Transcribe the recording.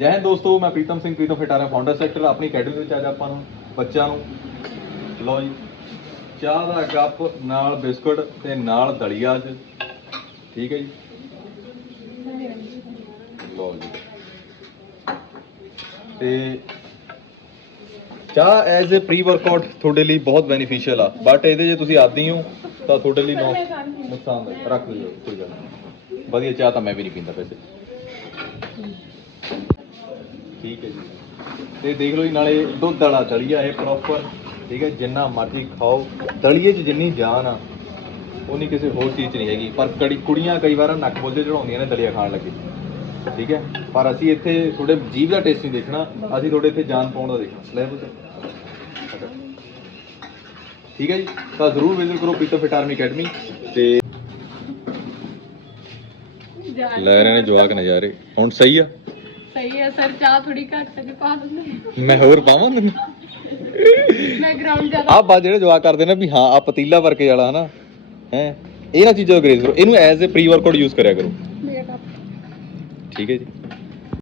ਜੈ ਦੋਸਤੋ, ਮੈਂ ਪ੍ਰੀਤਮ ਸਿੰਘ, ਪ੍ਰੀਤਮ ਫਟਾਰਾ ਫਾਊਂਡਰ ਸੈਕਟਰ ਆਪਣੀ ਅਕੈਡਮੀ ਵਿੱਚ ਅੱਜ ਆਪਾਂ ਨੂੰ ਬੱਚਿਆਂ ਨੂੰ ਲਓ ਜੀ, ਚਾਹ ਦਾ ਕੱਪ, ਨਾਲ ਬਿਸਕੁਟ ਤੇ ਨਾਲ ਦਲੀਆ ਅੱਜ, ਠੀਕ ਹੈ ਜੀ? ਲਓ ਜੀ। ਤੇ ਚਾਹ ਐਜ਼ ਅ ਪ੍ਰੀ ਵਰਕਆਊਟ ਤੁਹਾਡੇ ਲਈ ਬਹੁਤ ਬੈਨੀਫੀਸ਼ੀਅਲ ਆ ਬਟ ਇਹਦੇ ਜੇ ਤੁਸੀਂ ਆਦੀ ਹੋ, ਤਾਂ ਤੁਹਾਡੇ ਲਈ ਨੁ- ਨੁਕਸਾਨਦਾਇਕ ਰੱਖ ਲਿਓ ਕੋਈ ਗੱਲ ਨਹੀਂ। ਵਧੀਆ ਚਾਹ ਤਾਂ ਮੈਂ ਵੀ ਨਹੀਂ ਪੀਂਦਾ ਵੈਸੇ। ਠੀਕ ਹੈ ਜੀ। ਤੇ ਦੇਖ ਲਓ ਜੀ ਨਾਲੇ ਦੁੱਧ ਵਾਲਾ ਦਲੀਆ ਇਹ ਪ੍ਰੋਪਰ ਠੀਕ ਹੈ ਜਿੰਨਾ ਮਰਜ਼ੀ ਖਾਓ। ਦਲੀਏ 'ਚ ਜਿੰਨੀ ਜਾਨ ਆ ਉਨੀ ਕਿਸੇ ਹੋਰ ਚੀਜ਼ 'ਚ ਨਹੀਂ ਹੈਗੀ। ਪਰ ਕੜੀ ਕੁੜੀਆਂ ਕਈ ਵਾਰ ਨੱਕ ਬੋਲੇ ਚੜਾਉਂਦੀਆਂ ਨੇ ਦਲੀਆ ਖਾਣ ਲੱਗੇ। ਠੀਕ ਹੈ? ਪਰ ਅਸੀਂ ਇੱਥੇ ਤੁਹਾਡੇ ਜੀਭ ਦਾ ਟੇਸਟ ਨਹੀਂ ਦੇਖਣਾ ਅਸੀਂ ਤੁਹਾਡੇ ਇੱਥੇ ਜਾਨ ਪਾਉਣ ਦਾ ਦੇਖਣਾ। ਲੈ ਬੁੱਧ ਠੀਕ ਹੈ ਜੀ? ਤਾਂ ਜ਼ਰੂਰ ਵਿਜ਼ਿਟ ਕਰੋ ਪੀਟਰ ਫਿਟ ਆਰਮੀ ਅਕੈਡਮੀ। ਤੇ ਲੈ ਰਹੇ ਨੇ ਜਵਾਕ ਨਜ਼ਾਰੇ। ਹੁਣ ਸਹੀ ਆ? ਸਹੀ ਹੈ ਸਰ ਚਾਹ ਥੋੜੀ ਘੱਟ ਸਕੇ ਪਾ ਦਿੰਦੇ। ਮੈਂ ਹੋਰ ਪਾਵਾਂ ਤੈਨੂੰ? ਮੈਂ ਗਰਾਊਂਡ ਜ਼ਿਆਦਾ ਆ ਬਾ ਜਿਹੜੇ ਜਵਾਕ ਕਰਦੇ ਨੇ ਵੀ ਹਾਂ ਆ ਪਤੀਲਾ ਵਰਕੇ ਵਾਲਾ ਹਨਾ? ਹੈ? ਇਹਨਾਂ ਚੀਜ਼ਾਂ ਗਰੇਜ਼ ਕਰੋ। ਇਹਨੂੰ as a pre workout use ਕਰਿਆ ਕਰੋ। ਠੀਕ ਹੈ ਜੀ।